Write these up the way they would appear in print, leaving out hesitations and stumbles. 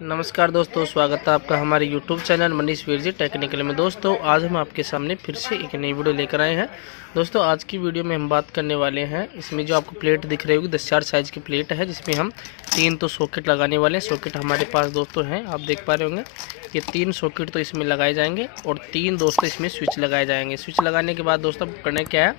नमस्कार दोस्तों, स्वागत है आपका हमारे YouTube channel Manish Veer ji technical में। दोस्तों आज हम आपके सामने फिर से एक नई वीडियो लेकर आए हैं। दोस्तों आज की वीडियो में हम बात करने वाले हैं, इसमें जो आपको प्लेट दिख रही होगी 10/4 साइज़ की प्लेट है, जिसमें हम 3 तो सॉकेट लगाने वाले हैं। सॉकेट हमारे पास दोस्तों हैं, आप देख पा रहे होंगे। ये 3 सॉकेट तो इसमें लगाए जाएंगे और 3 दोस्तों इसमें स्विच लगाए जाएंगे। स्विच लगाने के बाद दोस्तों करना क्या है,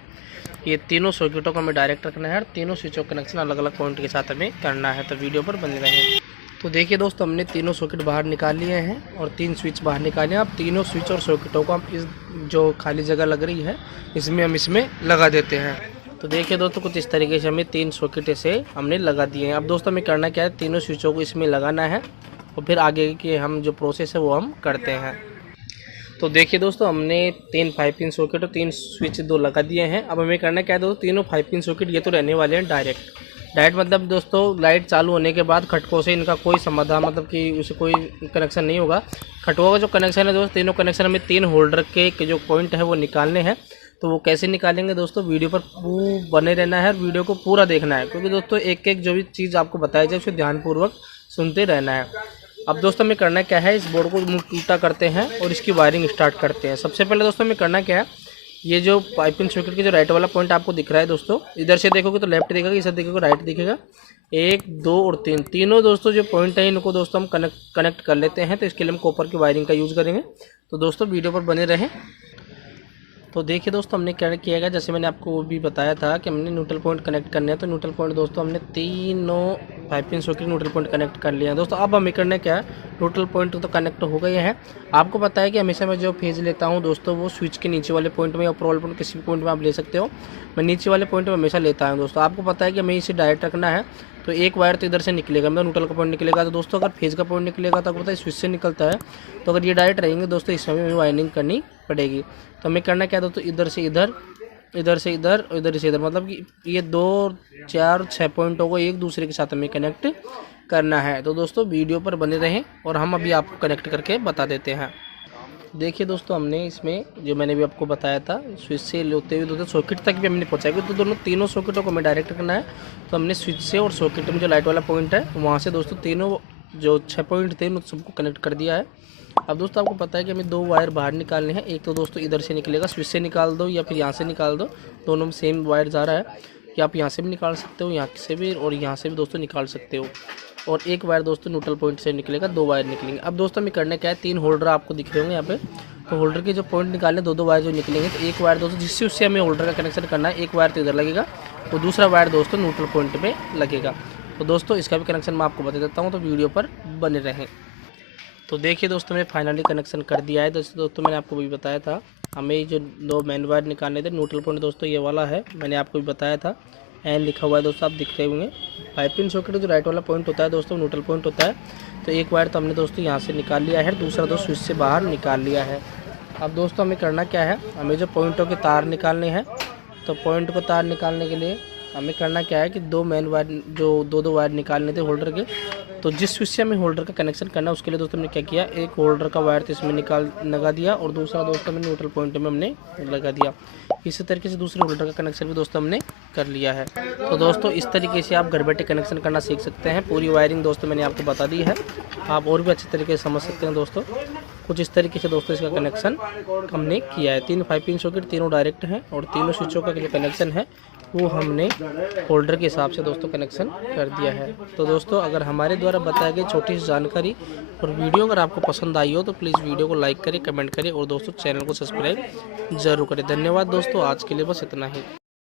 ये तीनों सॉकेटों को हमें डायरेक्ट रखना है और तीनों स्विचों का कनेक्शन अलग अलग पॉइंट के साथ हमें करना है। तो वीडियो पर बने रहें। तो देखिए दोस्तों, हमने तीनों सॉकेट बाहर निकाल लिए हैं और 3 स्विच बाहर निकाले हैं। अब तीनों स्विच और सॉकेटों को हम इस जो खाली जगह लग रही है इसमें लगा देते हैं। तो देखिए दोस्तों, कुछ इस तरीके से हमें 3 सॉकेट से हमने लगा दिए हैं। अब दोस्तों हमें करना क्या है, तीनों स्विचों को इसमें लगाना है और फिर आगे के हम जो प्रोसेस है वो हम करते हैं। तो देखिए दोस्तों, हमने 3 5 पिन सॉकेट और 3 स्विच 2 लगा दिए हैं। अब हमें करना क्या है दोस्तों, तीनों 5 पिन सॉकेट ये तो रहने वाले हैं डायरेक्ट मतलब दोस्तों लाइट चालू होने के बाद खटकों से इनका कोई समाधान मतलब कि उसे कोई कनेक्शन नहीं होगा। खटकों का जो कनेक्शन है दोस्तों, तीनों कनेक्शन हमें 3 होल्डर के जो पॉइंट है वो निकालने हैं। तो वो कैसे निकालेंगे दोस्तों, वीडियो पर बने रहना है और वीडियो को पूरा देखना है, क्योंकि दोस्तों एक एक जो भी चीज़ आपको बताई जाए उसे ध्यानपूर्वक सुनते रहना है। अब दोस्तों हमें करना क्या है, इस बोर्ड को उल्टा करते हैं और इसकी वायरिंग स्टार्ट करते हैं। सबसे पहले दोस्तों हमें करना क्या है, ये जो पाइपिंग सॉकेट की जो राइट वाला पॉइंट आपको दिख रहा है दोस्तों, इधर से देखोगे तो लेफ्ट दिखेगा, इधर देखोगे राइट दिखेगा। 1 2 और 3 तीनों दोस्तों जो पॉइंट है इनको दोस्तों हम कनेक्ट कर लेते हैं। तो इसके लिए हम कॉपर की वायरिंग का यूज़ करेंगे। तो दोस्तों वीडियो पर बने रहें। तो देखिए दोस्तों, हमने क्या किया गया, जैसे मैंने आपको वो भी बताया था कि हमने न्यूट्रल पॉइंट कनेक्ट करने हैं। तो न्यूट्रल पॉइंट दोस्तों हमने तीनों 5 pin socket neutral point connect कर लिया है दोस्तों। अब हमें करना क्या है, न्यूट्रल पॉइंट तो कनेक्ट हो गए हैं। आपको पता है कि हमेशा मैं जो फेज लेता हूं दोस्तों, वो स्विच के नीचे वाले पॉइंट में या ऊपर वाले पॉइंट किसी भी पॉइंट में आप ले सकते हो। मैं नीचे वाले पॉइंट में हमेशा लेता हूँ दोस्तों। आपको पता है कि हमें इसे डायरेक्ट रखना है। तो एक वायर तो इधर से निकलेगा, मतलब न्यूट्रल का पॉइंट निकलेगा। तो दोस्तों अगर फेज का पॉइंट निकलेगा तो आपको पता है स्विच से निकलता है। तो अगर ये डायरेक्ट रहेंगे दोस्तों, इसमें हमें वायरिंग करनी पड़ेगी। तो हमें करना क्या दोस्तों, इधर से इधर, इधर से इधर, इधर से इधर, मतलब कि ये 2 4 6 पॉइंटों को एक दूसरे के साथ हमें कनेक्ट करना है। तो दोस्तों वीडियो पर बने रहें और हम अभी आपको कनेक्ट करके बता देते हैं। देखिए दोस्तों, हमने इसमें जो मैंने भी आपको बताया था, स्विच से लेते हुए दोस्तों सॉकेट तक भी हमने पहुँचाया। तो दोनों तीनों सॉकेटों को हमें डायरेक्ट करना है। तो हमने स्विच से और सॉकेट में जो लाइट वाला पॉइंट है वहाँ से दोस्तों तीनों जो 6 पॉइंट थे उन सबको कनेक्ट कर दिया है। अब दोस्तों आपको पता है कि हमें 2 वायर बाहर निकालने हैं। एक तो दोस्तों इधर से निकलेगा, स्विच से निकाल दो या फिर यहाँ से निकाल दो, दोनों में सेम वायर जा रहा है। कि आप यहाँ से भी निकाल सकते हो, यहाँ से भी, और यहाँ से भी दोस्तों निकाल सकते हो। और एक वायर दोस्तों न्यूट्रल पॉइंट से निकलेगा, 2 वायर निकलेंगे। अब दोस्तों हमें करना क्या है, 3 होल्डर आपको दिख रहे होंगे यहाँ पे। तो होल्डर के जो पॉइंट निकालने 2 वायर जो निकलेंगे, तो एक वायर दोस्तों जिससे उससे हमें होल्डर का कनेक्शन करना है, एक वायर तो इधर लगेगा और दूसरा वायर दोस्तों न्यूट्रल पॉइंट पे लगेगा। तो दोस्तों इसका भी कनेक्शन मैं आपको बता देता हूँ, तो वीडियो पर बने रहें। तो देखिए दोस्तों, मैंने फाइनली कनेक्शन कर दिया है। दोस्तों मैंने आपको भी बताया था, हमें जो 2 मेन वायर निकालने थे। न्यूट्रल पॉइंट दोस्तों ये वाला है, मैंने आपको भी बताया था, एन लिखा हुआ है दोस्तों, आप दिख रहे होंगे। 5 पिन सॉकेट जो राइट वाला पॉइंट होता है दोस्तों, न्यूट्रल पॉइंट होता है। तो एक वायर तो हमने दोस्तों यहाँ से निकाल लिया है, दूसरा दोस्त स्विच से बाहर निकाल लिया है। अब दोस्तों हमें करना क्या है, हमें जो पॉइंटों के तार निकालने हैं। तो पॉइंट को तार निकालने के लिए हमें करना क्या है कि 2 मेन वायर जो 2 वायर निकालने थे होल्डर के। तो जिस स्विच से हमें होल्डर का कनेक्शन करना है उसके लिए दोस्तों हमने क्या किया, एक होल्डर का वायर तो इसमें लगा दिया और दूसरा दोस्तों हमने न्यूट्रल पॉइंट में हमने लगा दिया। इसी तरीके से दूसरे होल्डर का कनेक्शन भी दोस्तों हमने कर लिया है। तो दोस्तों इस तरीके से आप घर बैठे कनेक्शन करना सीख सकते हैं। पूरी वायरिंग दोस्तों मैंने आपको बता दी है, आप और भी अच्छे तरीके से समझ सकते हैं दोस्तों। कुछ इस तरीके से दोस्तों इसका कनेक्शन हमने किया है। 3 5 पिन सॉकेट तीनों डायरेक्ट हैं और तीनों स्विचों का जो कनेक्शन है वो हमने होल्डर के हिसाब से दोस्तों कनेक्शन कर दिया है। तो दोस्तों अगर हमारे द्वारा बताई गई छोटी सी जानकारी और वीडियो अगर आपको पसंद आई हो तो प्लीज़ वीडियो को लाइक करें, कमेंट करें और दोस्तों चैनल को सब्सक्राइब जरूर करें। धन्यवाद दोस्तों, आज के लिए बस इतना ही।